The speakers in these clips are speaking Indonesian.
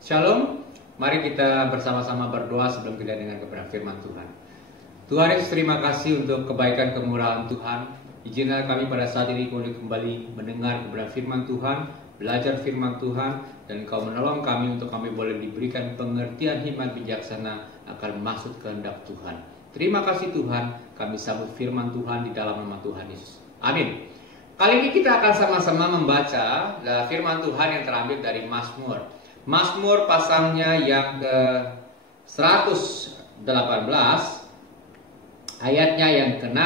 Shalom, mari kita bersama-sama berdoa sebelum kita dengar kebenaran firman Tuhan. Tuhan Yesus, terima kasih untuk kebaikan kemurahan Tuhan. Izinkan kami pada saat ini boleh kembali mendengar kebenaran firman Tuhan, belajar firman Tuhan, dan Kau menolong kami untuk kami boleh diberikan pengertian hikmat bijaksana akan maksud kehendak Tuhan. Terima kasih Tuhan, kami sambut firman Tuhan di dalam nama Tuhan Yesus. Amin. Kali ini kita akan sama-sama membaca firman Tuhan yang terambil dari Mazmur. Mazmur pasalnya yang ke 118, ayatnya yang ke-6,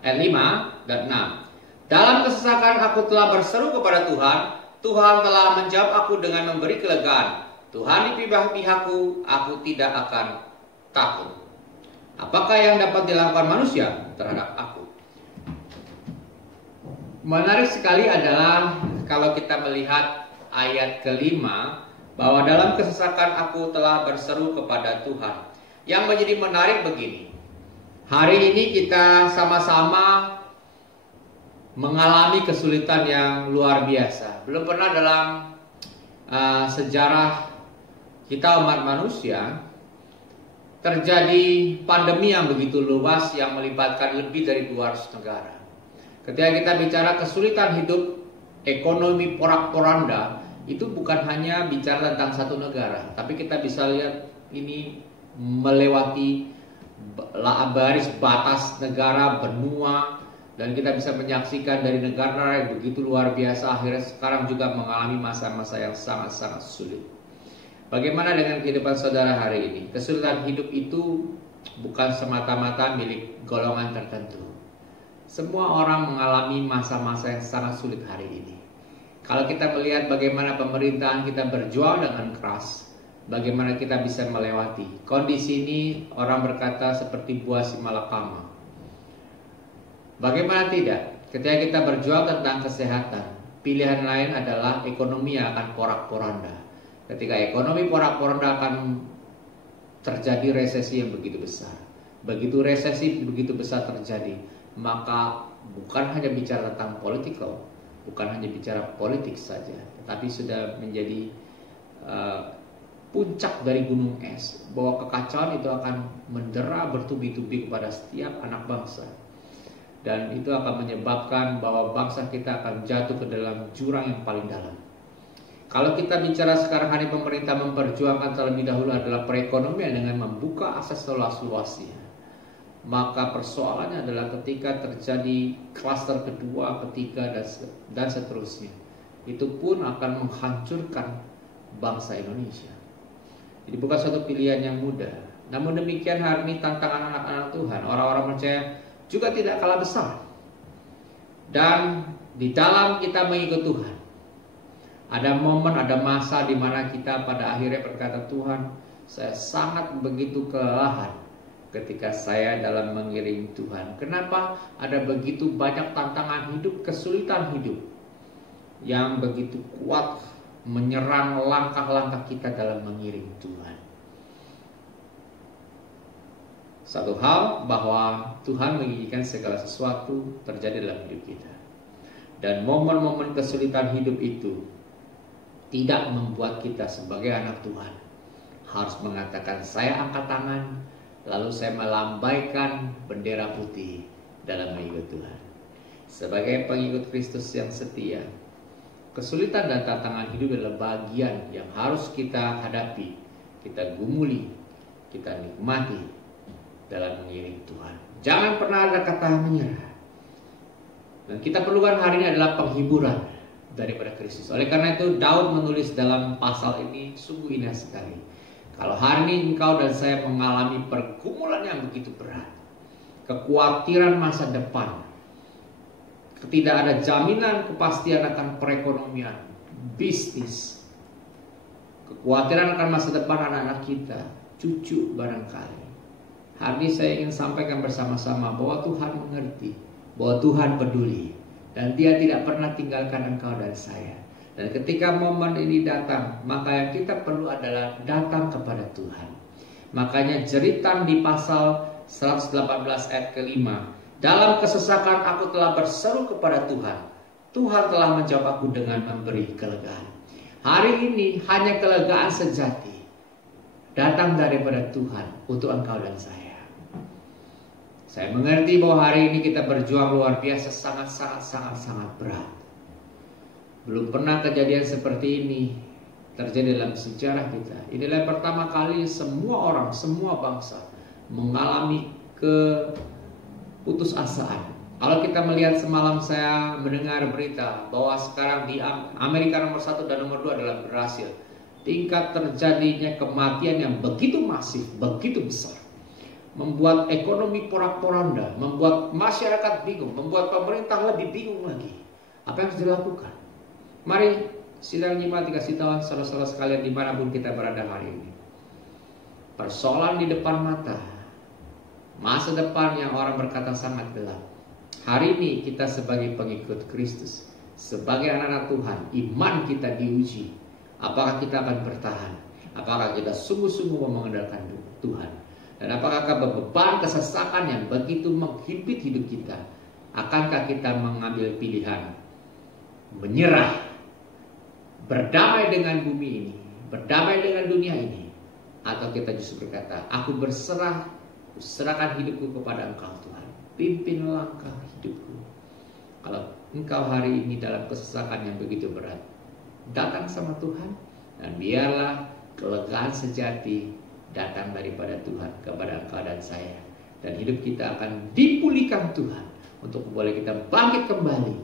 ayat 5 dan 6. Dalam kesesakan aku telah berseru kepada Tuhan, Tuhan telah menjawab aku dengan memberi kelegaan. Tuhan di pihakku, aku tidak akan takut. Apakah yang dapat dilakukan manusia terhadap aku? Menarik sekali adalah kalau kita melihat ayat kelima, bahwa dalam kesesakan aku telah berseru kepada Tuhan. Yang menjadi menarik begini, hari ini kita sama-sama mengalami kesulitan yang luar biasa. Belum pernah dalam sejarah kita umat manusia terjadi pandemi yang begitu luas yang melibatkan lebih dari 200 negara. Ketika kita bicara kesulitan hidup, ekonomi porak-poranda, itu bukan hanya bicara tentang satu negara, tapi kita bisa lihat ini melewati baris batas negara, benua, dan kita bisa menyaksikan dari negara yang begitu luar biasa akhirnya sekarang juga mengalami masa-masa yang sangat-sangat sulit. Bagaimana dengan kehidupan saudara hari ini? Kesulitan hidup itu bukan semata-mata milik golongan tertentu. Semua orang mengalami masa-masa yang sangat sulit hari ini. Kalau kita melihat bagaimana pemerintahan kita berjuang dengan keras, bagaimana kita bisa melewati kondisi ini, orang berkata seperti buah si malakama. Bagaimana tidak? Ketika kita berjuang tentang kesehatan, pilihan lain adalah ekonomi yang akan porak-poranda. Ketika ekonomi porak-poranda akan terjadi resesi yang begitu besar. Begitu resesi begitu besar terjadi, maka bukan hanya bicara tentang political, bukan hanya bicara politik saja, tetapi sudah menjadi puncak dari gunung es, bahwa kekacauan itu akan mendera bertubi-tubi kepada setiap anak bangsa, dan itu akan menyebabkan bahwa bangsa kita akan jatuh ke dalam jurang yang paling dalam. Kalau kita bicara sekarang hari pemerintah memperjuangkan terlebih dahulu adalah perekonomian dengan membuka akses seluas-luasnya, maka persoalannya adalah ketika terjadi klaster kedua, ketiga, dan seterusnya, itu pun akan menghancurkan bangsa Indonesia. Jadi bukan suatu pilihan yang mudah. Namun demikian hari ini tantangan anak-anak Tuhan, orang-orang percaya juga tidak kalah besar. Dan di dalam kita mengikut Tuhan, ada momen, ada masa di mana kita pada akhirnya berkata, Tuhan, saya sangat begitu kelelahan ketika saya dalam mengiring Tuhan. Kenapa? Ada begitu banyak tantangan hidup, kesulitan hidup yang begitu kuat menyerang langkah-langkah kita dalam mengiring Tuhan. Satu hal bahwa Tuhan menginginkan segala sesuatu terjadi dalam hidup kita. Dan momen-momen kesulitan hidup itu tidak membuat kita sebagai anak Tuhan harus mengatakan saya angkat tangan, lalu saya melambaikan bendera putih dalam mengikut Tuhan. Sebagai pengikut Kristus yang setia, kesulitan dan tantangan hidup adalah bagian yang harus kita hadapi, kita gumuli, kita nikmati dalam mengiring Tuhan. Jangan pernah ada kata menyerah. Dan kita perlukan hari ini adalah penghiburan daripada Kristus. Oleh karena itu Daud menulis dalam pasal ini sungguh indah sekali. Kalau hari ini engkau dan saya mengalami pergumulan yang begitu berat, kekhawatiran masa depan, tidak ada jaminan kepastian akan perekonomian, bisnis, kekhawatiran akan masa depan anak-anak kita, cucu barangkali. Hari ini saya ingin sampaikan bersama-sama bahwa Tuhan mengerti, bahwa Tuhan peduli, dan Dia tidak pernah tinggalkan engkau dan saya. Dan ketika momen ini datang, maka yang kita perlu adalah datang kepada Tuhan. Makanya jeritan di pasal 118 ayat kelima, dalam kesesakan aku telah berseru kepada Tuhan, Tuhan telah menjawab aku dengan memberi kelegaan. Hari ini hanya kelegaan sejati datang daripada Tuhan untuk engkau dan saya. Saya mengerti bahwa hari ini kita berjuang luar biasa, sangat berat. Belum pernah kejadian seperti ini terjadi dalam sejarah kita. Inilah pertama kali semua orang, semua bangsa mengalami keputusasaan. Kalau kita melihat semalam saya mendengar berita bahwa sekarang di Amerika nomor 1 dan nomor 2 adalah berhasil. Tingkat terjadinya kematian yang begitu masif, begitu besar, membuat ekonomi porak-poranda, membuat masyarakat bingung, membuat pemerintah lebih bingung lagi. Apa yang harus dilakukan? Mari sidang jemaat dikasih tahu saudara-saudara sekalian dimanapun kita berada hari ini. Persoalan di depan mata, masa depan yang orang berkata sangat gelap. Hari ini kita sebagai pengikut Kristus, sebagai anak-anak Tuhan, iman kita diuji. Apakah kita akan bertahan? Apakah kita sungguh-sungguh mengandalkan Tuhan? Dan apakah beban kesesakan yang begitu menghimpit hidup kita, akankah kita mengambil pilihan menyerah, berdamai dengan bumi ini, berdamai dengan dunia ini, atau kita justru berkata, aku berserah, serahkan hidupku kepada Engkau Tuhan, pimpin langkah hidupku. Kalau engkau hari ini dalam kesesakan yang begitu berat, datang sama Tuhan, dan biarlah kelegaan sejati datang daripada Tuhan kepada engkau dan saya, dan hidup kita akan dipulihkan Tuhan untuk boleh kita bangkit kembali,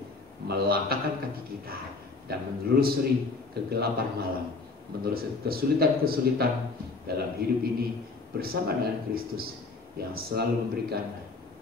melangkahkan kaki kita dan menelusuri kegelapan malam, menelusuri kesulitan-kesulitan dalam hidup ini bersama dengan Kristus yang selalu memberikan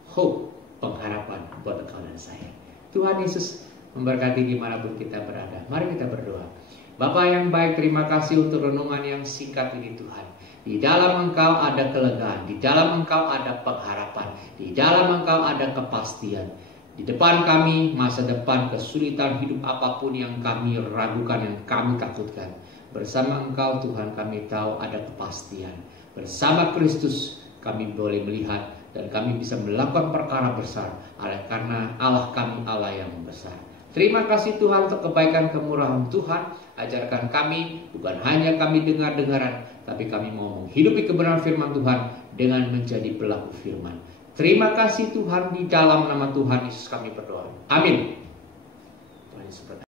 hope, pengharapan buat engkau dan saya. Tuhan Yesus memberkati dimanapun kita berada. Mari kita berdoa. Bapa yang baik, terima kasih untuk renungan yang singkat ini Tuhan. Di dalam Engkau ada kelegaan, di dalam Engkau ada pengharapan, di dalam Engkau ada kepastian. Di depan kami masa depan, kesulitan hidup apapun yang kami ragukan, yang kami takutkan, bersama Engkau Tuhan kami tahu ada kepastian. Bersama Kristus kami boleh melihat dan kami bisa melakukan perkara besar karena Allah kami Allah yang besar. Terima kasih Tuhan untuk kebaikan kemurahan Tuhan. Ajarkan kami, bukan hanya kami dengar-dengaran, tapi kami mau menghidupi kebenaran firman Tuhan dengan menjadi pelaku firman. Terima kasih Tuhan, di dalam nama Tuhan Yesus kami berdoa. Amin.